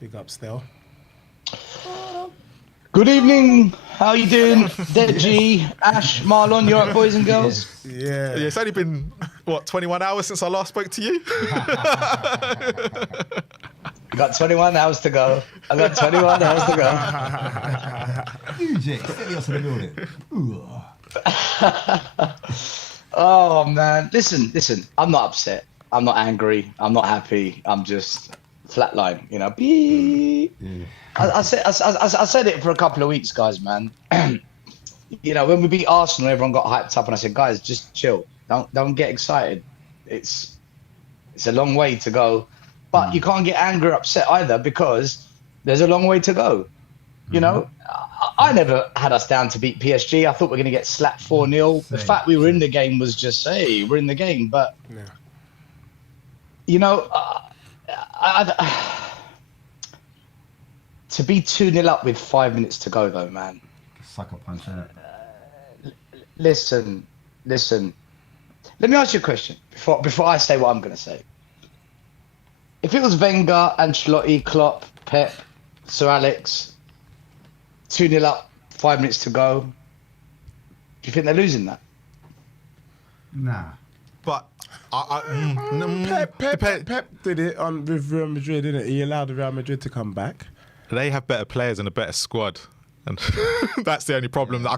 Big up still. Good evening. How you doing? Deji, Ash, Marlon, you alright, boys and girls? Yeah. It's only been, what, 21 hours since I last spoke to you? Got 21 hours to go. I got 21 hours to go. You, Jake, steady us in the building. Oh, man. Listen. I'm not upset. I'm not angry. I'm not happy. I'm just flatline, you know. Beep. Yeah. I said it for a couple of weeks, guys, man. You know, when we beat Arsenal, everyone got hyped up, and I said, guys, just chill. Don't get excited. It's a long way to go, but you can't get angry or upset either because there's a long way to go. You know, I never had us down to beat PSG. I thought we were going to get slapped 4-0. The fact we were in the game was just, hey, we're in the game. But, you know, to be 2-0 up with 5 minutes to go, though, man. Sucker punch, innit? Listen. Let me ask you a question before I say what I'm going to say. If it was Wenger, Ancelotti, Klopp, Pep, Sir Alex, 2-0 up, 5 minutes to go, do you think they're losing that? Nah. But Pep did it with Real Madrid, didn't it? He allowed Real Madrid to come back. they have better players and a better squad. And that's the only problem that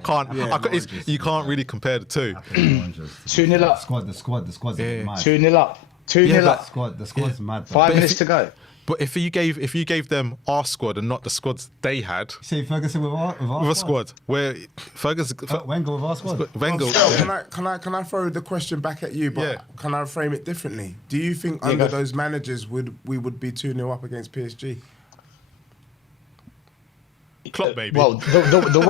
you can't really compare the two. 2-0 up. The squad's mad. 2-0 up. 2-0 up. The squad's mad. 5 minutes to go. But if you gave them our squad and not the squads they had, Say Ferguson with our squad, where Ferguson, Wenger with our squad. Wenger. Can I throw the question back at you? But can I frame it differently? Do you think under those managers we would be 2-0 up against PSG? Klopp, maybe. Well, the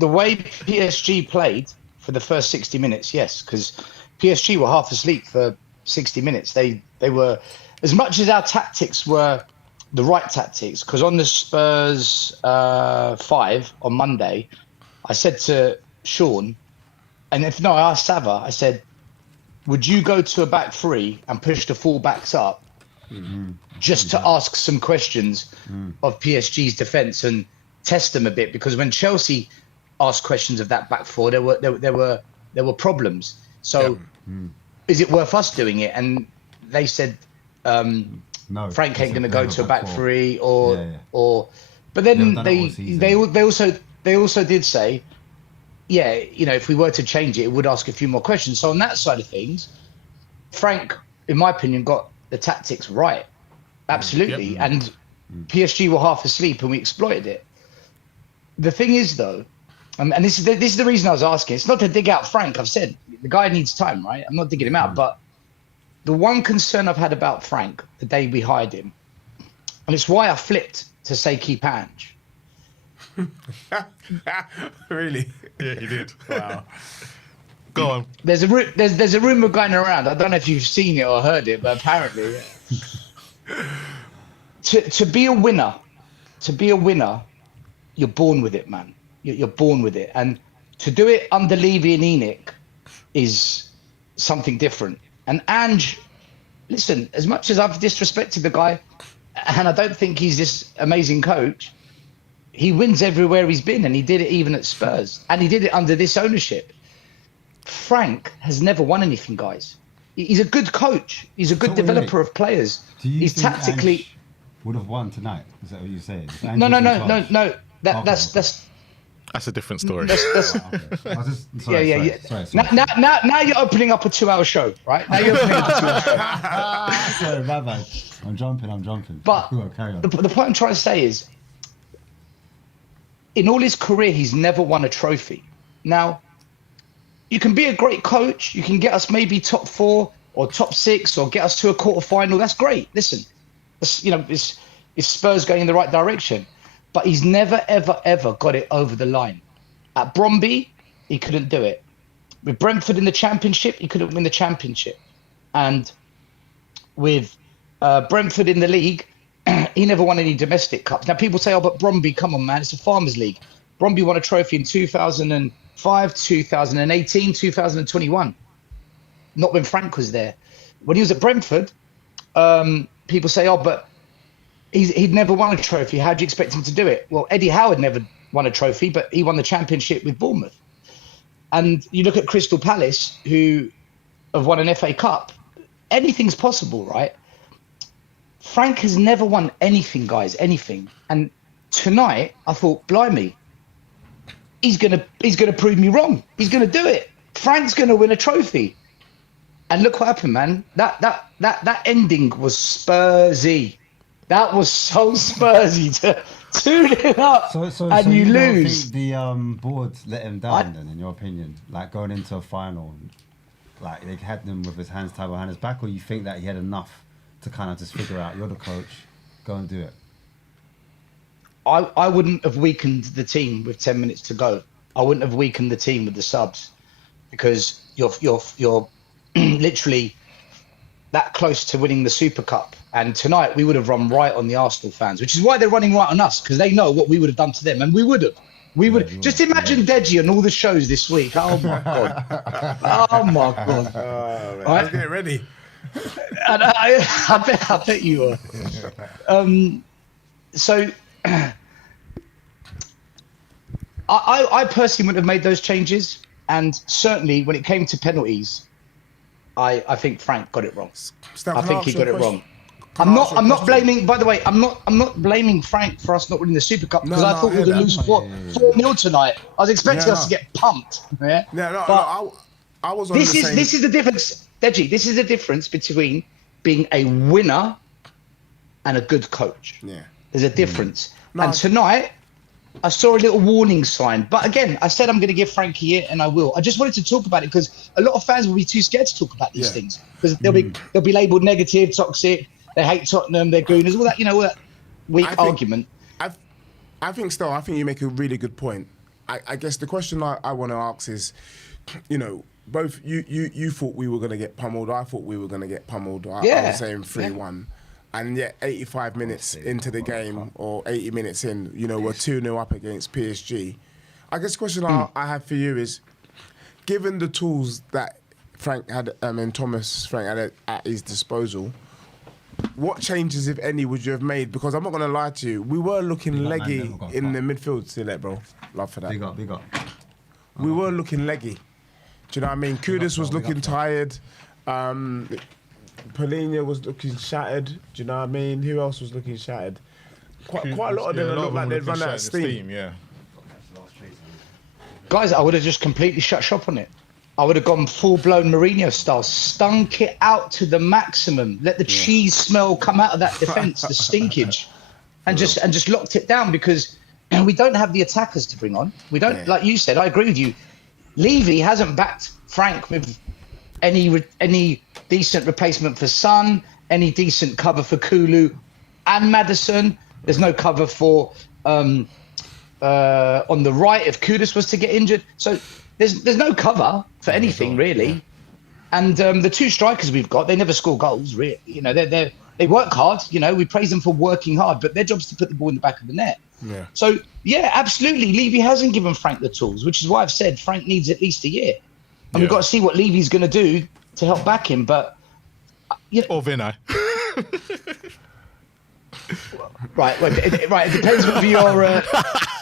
way PSG played for the first 60 minutes, yes, because PSG were half asleep for 60 minutes. They were, as much as our tactics were the right tactics, because on the Spurs 5 on Monday, I said to Sean, I asked Sava, I said, would you go to a back three and push the full backs up? Just to ask some questions of PSG's defence and test them a bit, because when Chelsea asked questions of that back four, there were problems. So, is it worth us doing it? And they said, No, Frank ain't going to go to a back three, or. But then they also did say, if we were to change it, it would ask a few more questions. So on that side of things, Frank, in my opinion, got the tactics right, absolutely, and PSG were half asleep and we exploited it. The thing is, though, and this is the reason I was asking. It's not to dig out Frank. I've said the guy needs time, right? I'm not digging him out, but the one concern I've had about Frank the day we hired him, and it's why I flipped to say keep Ange. Really? Yeah, he did. Wow. Go on. There's a rumor going around. I don't know if you've seen it or heard it, but apparently, to be a winner, you're born with it, man. You're born with it, and to do it under Levy and Enoch is something different. And Ange, listen, as much as I've disrespected the guy, and I don't think he's this amazing coach, he wins everywhere he's been, and he did it even at Spurs, and he did it under this ownership. Frank has never won anything, guys. He's a good coach. He's a good developer of players. He's tactically. Ange would have won tonight. Is that what you're saying? No. That's a different story. Sorry. Now you're opening up a 2-hour show, right? Now you're opening up a 2-hour show. Sorry, my bad. I'm jumping. But carry on. the point I'm trying to say is, in all his career, he's never won a trophy. Now, you can be a great coach. You can get us maybe top 4 or top 6 or get us to a quarterfinal. That's great. Listen, it's Spurs going in the right direction. But he's never, ever, ever got it over the line. At Bromby, he couldn't do it. With Brentford in the Championship, he couldn't win the Championship. And with Brentford in the league, he never won any domestic cups. Now, people say, but Bromby, come on, man, it's a Farmers League. Bromby won a trophy in 2005, 2018, 2021. Not when Frank was there. When he was at Brentford, people say, but he'd never won a trophy. How do you expect him to do it? Well, Eddie Howard never won a trophy, but he won the championship with Bournemouth. And you look at Crystal Palace, who have won an FA Cup. Anything's possible, right? Frank has never won anything, guys, anything. And tonight, I thought, blimey, he's gonna prove me wrong. He's gonna do it. Frank's gonna win a trophy. And look what happened, man. That ending was Spursy. That was so Spursy to 2-0 up and you lose. Don't think the board let him down then, in your opinion? Like going into a final, like they had him with his hands tied behind his back, or you think that he had enough to kind of just figure out, you're the coach, go and do it? I wouldn't have weakened the team with 10 minutes to go. I wouldn't have weakened the team with the subs, because you're literally that close to winning the Super Cup. And tonight we would have run right on the Arsenal fans, which is why they're running right on us, because they know what we would have done to them, and we would have. Just imagine Deji on all the shows this week. Oh my god! Oh my god! Oh, right. Let's get ready. And I bet you are. So I personally wouldn't have made those changes, and certainly when it came to penalties, I think Frank got it wrong. I think he got it wrong. I'm not blaming. By the way, I'm not blaming Frank for us not winning the Super Cup, because I thought we would lose 4-0 tonight. I was expecting us to get pumped. Yeah. I was. This is the difference, Deji. This is the difference between being a winner and a good coach. Yeah. There's a difference. And tonight, I saw a little warning sign. But again, I said I'm going to give Frankie it, and I will. I just wanted to talk about it because a lot of fans will be too scared to talk about these things, because they'll be labelled negative, toxic. They hate Tottenham. They're gooners. All that, weak argument. I think you make a really good point. I guess the question I want to ask is, both you thought we were going to get pummeled. I thought we were going to get pummeled. I was saying 3-1. And yet 85 minutes into the game, or 80 minutes in, we're 2-0 up against PSG. I guess the question I have for you is, given the tools that Frank had, and Thomas Frank had at his disposal, what changes, if any, would you have made? Because I'm not going to lie to you, we were looking leggy in the midfield. See that, bro? Love for that. Big up. We were looking leggy. Do you know what I mean? Kudus was looking tired. Polina was looking shattered. Do you know what I mean? Who else was looking shattered? Quite a lot of them looked like they'd run out of steam. Yeah. Guys, I would have just completely shut shop on it. I would have gone full-blown Mourinho style, stunk it out to the maximum, let the cheese smell come out of that defence, the stinkage, and just locked it down, because we don't have the attackers to bring on. We don't, like you said, I agree with you. Levy hasn't backed Frank with any decent replacement for Son, any decent cover for Kulu and Maddison. There's no cover for on the right if Kudus was to get injured. So there's no cover for anything really. And the two strikers we've got, they never score goals. Really, they work hard. We praise them for working hard, but their job's to put the ball in the back of the net. Yeah. So absolutely, Levy hasn't given Frank the tools, which is why I've said Frank needs at least a year. And we've got to see what Levy's going to do to help back him. But or Vinay. Right. It depends whether you're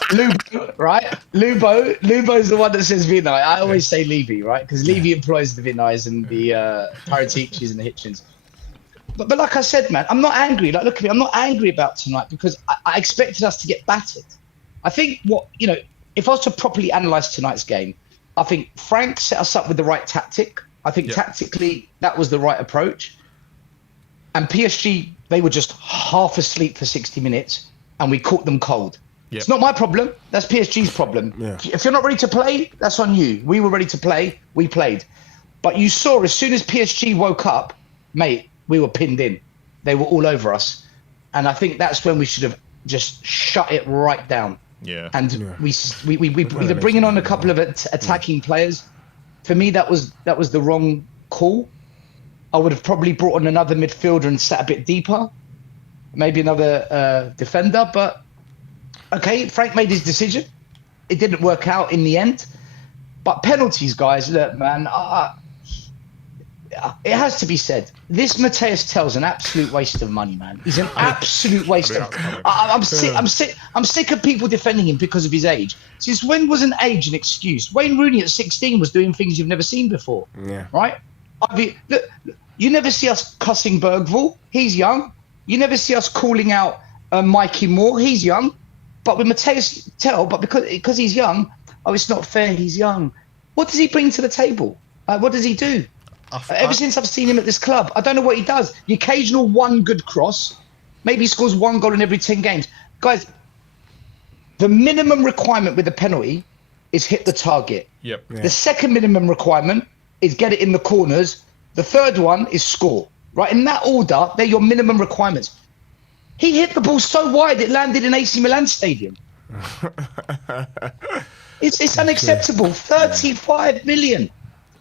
Lubo, right? Lubo's the one that says Vinay. I always say Levy, right? Because Levy employs the Vinays and the Paraticis and the Hitchens. But like I said, man, I'm not angry. Like, look at me. I'm not angry about tonight, because I expected us to get battered. I think if I was to properly analyse tonight's game, I think Frank set us up with the right tactic. I think tactically that was the right approach. And PSG, they were just half asleep for 60 minutes, and we caught them cold. Yep. It's not my problem. That's PSG's problem. Yeah. If you're not ready to play, that's on you. We were ready to play. We played. But you saw as soon as PSG woke up, mate, we were pinned in. They were all over us. And I think that's when we should have just shut it right down. Yeah. And we either bringing on a couple of attacking players. For me, that was the wrong call. I would have probably brought on another midfielder and sat a bit deeper, maybe another defender. But okay, Frank made his decision. It didn't work out in the end. But penalties, guys, look, man. it has to be said. This Matthias Tell's an absolute waste of money, man. He's an absolute waste of. I'm sick of people defending him because of his age. Since when was an age an excuse? Wayne Rooney at 16 was doing things you've never seen before. Yeah. Right. Look, you never see us cussing Bergvall. He's young. You never see us calling out Mikey Moore. He's young. But with Matthias Tell, but because he's young, oh, it's not fair. He's young. What does he bring to the table? What does he do? Ever since I've seen him at this club, I don't know what he does. The occasional one good cross, maybe he scores one goal in every 10 games. Guys, the minimum requirement with the penalty is hit the target. Yep. Yeah. The second minimum requirement is get it in the corners. The third one is score. Right? In that order, they're your minimum requirements. He hit the ball so wide it landed in AC Milan Stadium. It's unacceptable. 35 million.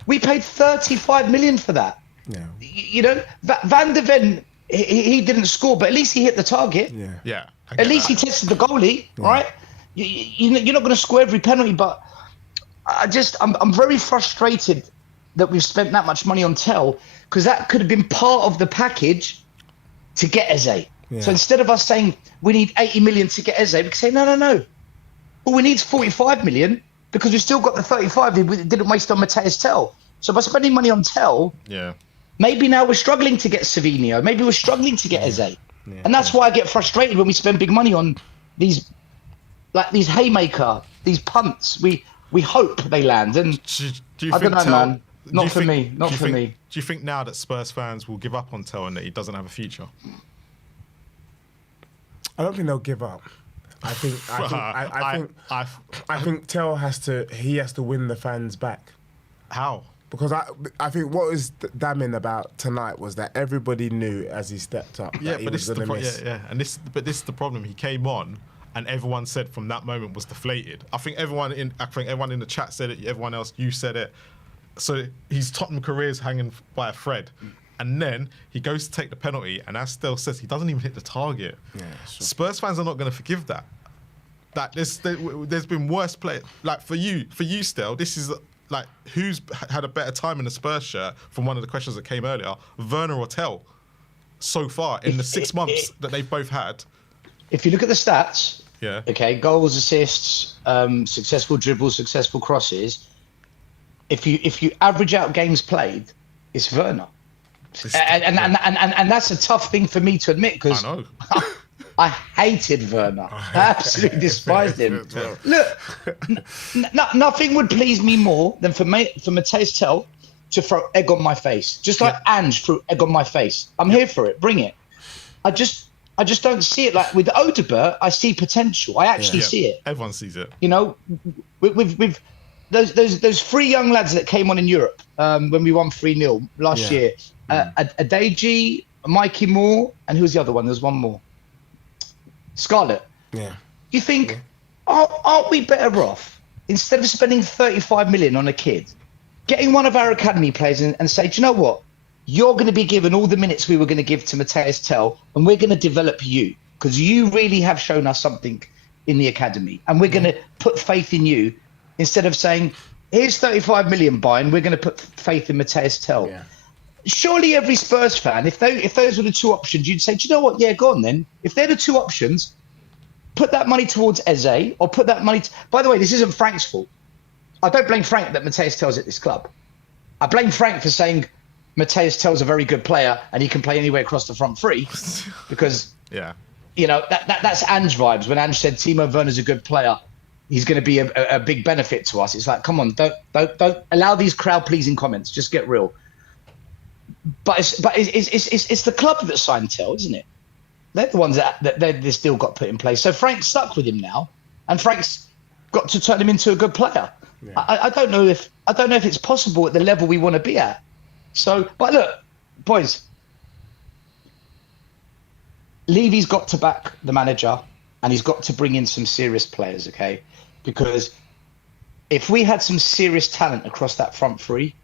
We paid 35 million for that. Yeah. You know, Van der Ven, he didn't score, but at least he hit the target. Yeah. Yeah. At least he tested the goalie, right? You're not going to score every penalty, but I'm very frustrated that we've spent that much money on Tell, because that could have been part of the package to get Eze. Yeah. So instead of us saying we need 80 million to get Eze, we can say no. All we need is 45 million because we've still got the 35 we didn't waste on Matthias Tell. So by spending money on Tell, maybe now we're struggling to get Savinho. Maybe we're struggling to get Eze. Yeah. And that's why I get frustrated when we spend big money on these haymaker, these punts. We hope they land. And do you I think don't know, Tell, man. Not for me. Not for me. Do you think now that Spurs fans will give up on Tell and that he doesn't have a future? I don't think they'll give up. I think Tell has to win the fans back. How? Because I think what was damning about tonight was that everybody knew as he stepped up that he was going to miss. And this is the problem. He came on, and everyone said from that moment was deflated. I think everyone in the chat said it. Everyone else, you said it. So his Tottenham career is hanging by a thread. And then he goes to take the penalty, and as Stel says, he doesn't even hit the target. Yeah, sure. Spurs fans are not going to forgive that. There's been worse play. Like for you, Stel, this is like who's had a better time in the Spurs shirt from one of the questions that came earlier, Werner or Tell, so far in the 6 months that they've both had. If you look at the stats, okay, goals, assists, successful dribbles, successful crosses. If you average out games played, it's Werner. And that's a tough thing for me to admit because I know. I hated Werner. I absolutely despised him. Look, nothing would please me more than for Matthias Tell to throw egg on my face, just like Ange threw egg on my face. I'm here for it. Bring it. I just don't see it. Like with Odegaard, I see potential. I actually see it. Everyone sees it. You know, with those three young lads that came on in Europe when we won 3-0 last year. Adeji, Mikey Moore, and who's the other one? There's one more. Scarlett. Yeah. You think, aren't we better off, instead of spending 35 million on a kid, getting one of our academy players and say, do you know what? You're going to be given all the minutes we were going to give to Matthias Tell, and we're going to develop you, because you really have shown us something in the academy, and we're going to put faith in you, instead of saying, here's 35 million buying, we're going to put faith in Matthias Tell. Yeah. Surely every Spurs fan, if those were the two options, you'd say, do you know what? Yeah, go on then. If they're the two options, put that money towards Eze, or put that money... By the way, this isn't Frank's fault. I don't blame Frank that Matthias Tell's at this club. I blame Frank for saying Matthias Tell's a very good player and he can play anywhere across the front three, because, you know, that's Ange vibes. When Ange said Timo Werner's a good player, he's going to be a big benefit to us. It's like, come on, don't allow these crowd-pleasing comments. Just get real. But it's the club that signed Tell, isn't it? They're the ones that this deal got put in place. So Frank's stuck with him now, and Frank's got to turn him into a good player. Yeah. I don't know if it's possible at the level we want to be at. So, but look, boys, Levy's got to back the manager, and he's got to bring in some serious players, okay? Because if we had some serious talent across that front three,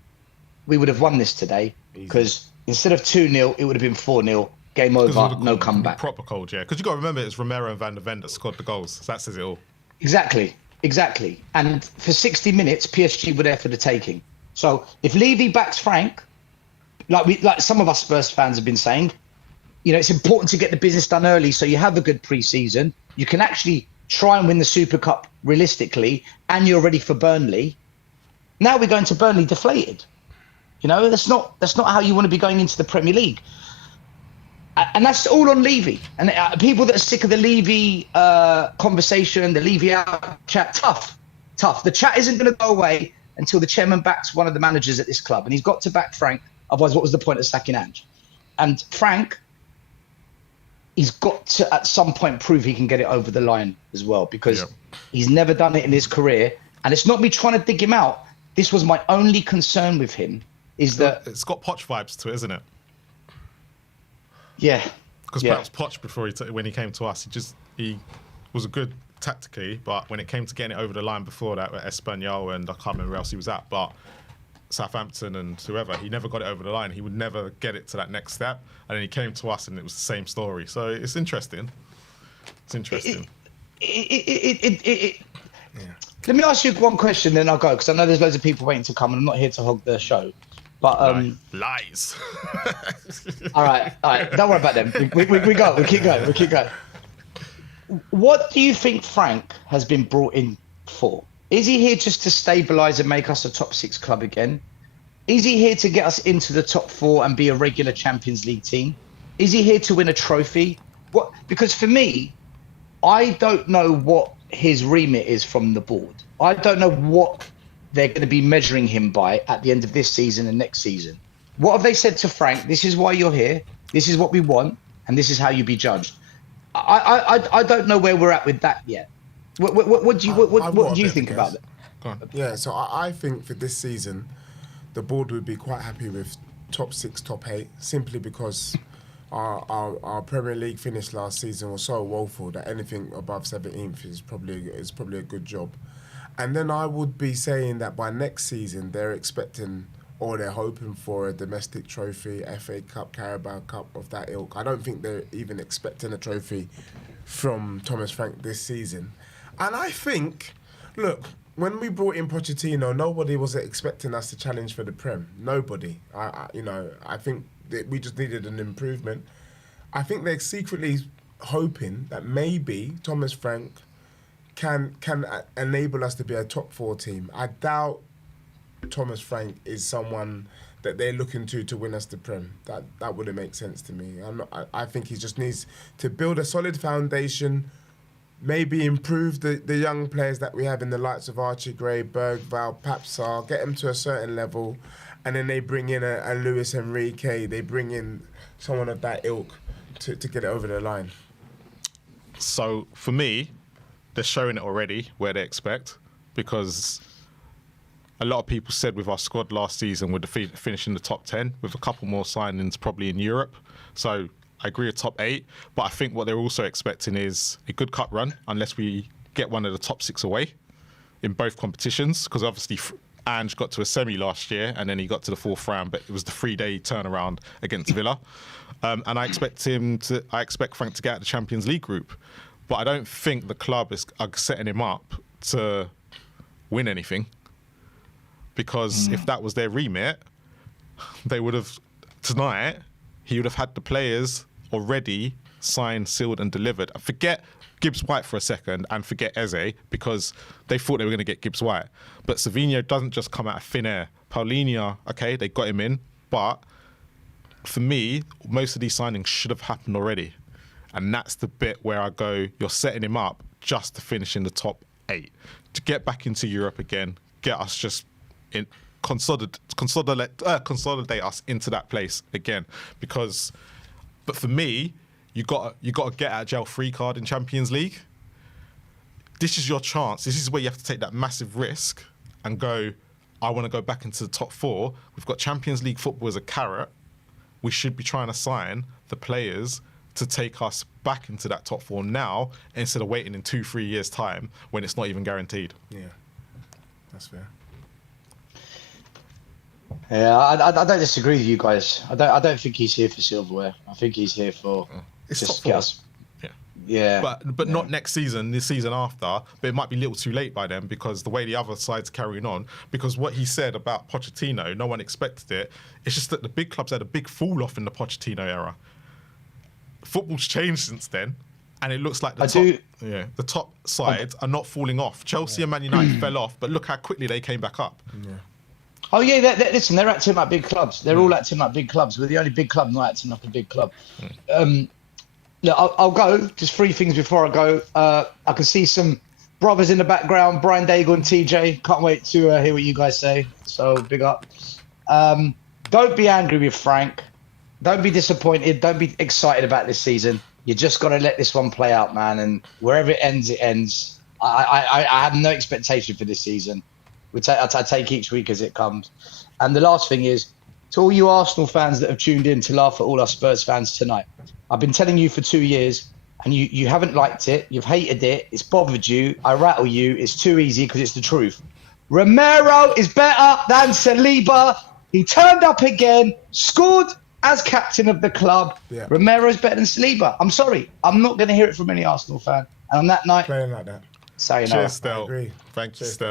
we would have won this today. Because instead of 2-0, it would have been 4-0. Game over, no comeback. Proper cold, yeah. Because you got to remember, it's Romero and Van der Ven that scored the goals. So that says it all. Exactly. And for 60 minutes, PSG were there for the taking. So if Levy backs Frank, like some of us Spurs fans have been saying, it's important to get the business done early so you have a good pre-season. You can actually try and win the Super Cup realistically, and you're ready for Burnley. Now we're going to Burnley deflated. That's not how you want to be going into the Premier League. And that's all on Levy. And people that are sick of the Levy conversation, the Levy out chat, tough. The chat isn't going to go away until the chairman backs one of the managers at this club. And he's got to back Frank. Otherwise, what was the point of sacking Ange? And Frank, he's got to, at some point, prove he can get it over the line as well, because he's never done it in his career. And it's not me trying to dig him out. This was my only concern with him, is that... It's got Poch vibes to it, isn't it? Yeah. Because perhaps Poch, before when he came to us, he was good tactically, but when it came to getting it over the line before that, with Espanyol and I can't remember where else he was at, but Southampton and whoever, he never got it over the line. He would never get it to that next step. And then he came to us and it was the same story. So it's interesting. Let me ask you one question, then I'll go, because I know there's loads of people waiting to come and I'm not here to hog the show. But lies. all right. Don't worry about them. We go. We keep going. What do you think Frank has been brought in for? Is he here just to stabilise and make us a top 6 club again? Is he here to get us into the top 4 and be a regular Champions League team? Is he here to win a trophy? What? Because for me, I don't know what his remit is from the board. I don't know what they're going to be measuring him by at the end of this season and next season. What have they said to Frank? This is why you're here. This is what we want, and this is how you be judged. I don't know where we're at with that yet. What do you think about it? Yeah, so I think for this season, the board would be quite happy with top 6, top 8, simply because our Premier League finish last season was so woeful that anything above 17th is probably a good job. And then I would be saying that by next season they're expecting, or they're hoping for, a domestic trophy, FA Cup, Carabao Cup, of that ilk. I don't think they're even expecting a trophy from Thomas Frank this season. And I think, look, when we brought in Pochettino, nobody was expecting us to challenge for the Prem. Nobody. I think that we just needed an improvement. I think they're secretly hoping that maybe Thomas Frank can enable us to be a top 4 team. I doubt Thomas Frank is someone that they're looking to win us the Prem. That wouldn't make sense to me. I think he just needs to build a solid foundation, maybe improve the young players that we have in the likes of Archie Gray, Bergvall, Papsar, get them to a certain level, and then they bring in a Luis Enrique, they bring in someone of that ilk to get it over the line. So for me, they're showing it already where they expect, because a lot of people said with our squad last season we'd finish in the top 10 with a couple more signings probably in Europe. So I agree with top 8, but I think what they're also expecting is a good cup run, unless we get one of the top 6 away in both competitions, because obviously Ange got to a semi last year and then he got to the 4th round, but it was the 3-day turnaround against Villa. And I expect Frank to get out of the Champions League group. But I don't think the club is setting him up to win anything, because if that was their remit, they would have, tonight, he would have had the players already signed, sealed and delivered. Forget Gibbs White for a second and forget Eze, because they thought they were going to get Gibbs White. But Savinho doesn't just come out of thin air. Paulinho, okay, they got him in, but for me, most of these signings should have happened already. And that's the bit where I go, you're setting him up just to finish in the top 8. To get back into Europe again, get us just in, consolidate us into that place again. But for me, you got to get out jail free card in Champions League. This is your chance. This is where you have to take that massive risk and go, I want to go back into the top 4. We've got Champions League football as a carrot. We should be trying to sign the players to take us back into that top 4 now, instead of waiting in 2-3 years' time when it's not even guaranteed. Yeah, that's fair. Yeah, I don't disagree with you guys. I don't think he's here for silverware. I think he's here for It's just top 4. get us but not next season, this season after. But it might be a little too late by then because the way the other side's carrying on. Because what he said about Pochettino, no one expected it. It's just that the big clubs had a big fall off in the Pochettino era. Football's changed since then, and it looks like the top sides are not falling off. Chelsea and Man United fell off, but look how quickly they came back up. Yeah. Oh yeah, listen, they're acting like big clubs. They're all acting like big clubs. We're the only big club not acting like a big club. Look, I'll go. Just 3 things before I go. I can see some brothers in the background, Brian Daigle and TJ. Can't wait to hear what you guys say. So big up. Don't be angry with Frank. Don't be disappointed. Don't be excited about this season. You just got to let this one play out, man. And wherever it ends, it ends. I have no expectation for this season. I take each week as it comes. And the last thing is, to all you Arsenal fans that have tuned in to laugh at all our Spurs fans tonight, I've been telling you for 2 years, and you haven't liked it. You've hated it. It's bothered you. I rattle you. It's too easy because it's the truth. Romero is better than Saliba. He turned up again, scored as captain of the club. Yeah. Romero is better than Saliba. I'm sorry. I'm not going to hear it from any Arsenal fan. And on that night, playing like that. Sayonara. Cheers, Stel. Thank you, Stel.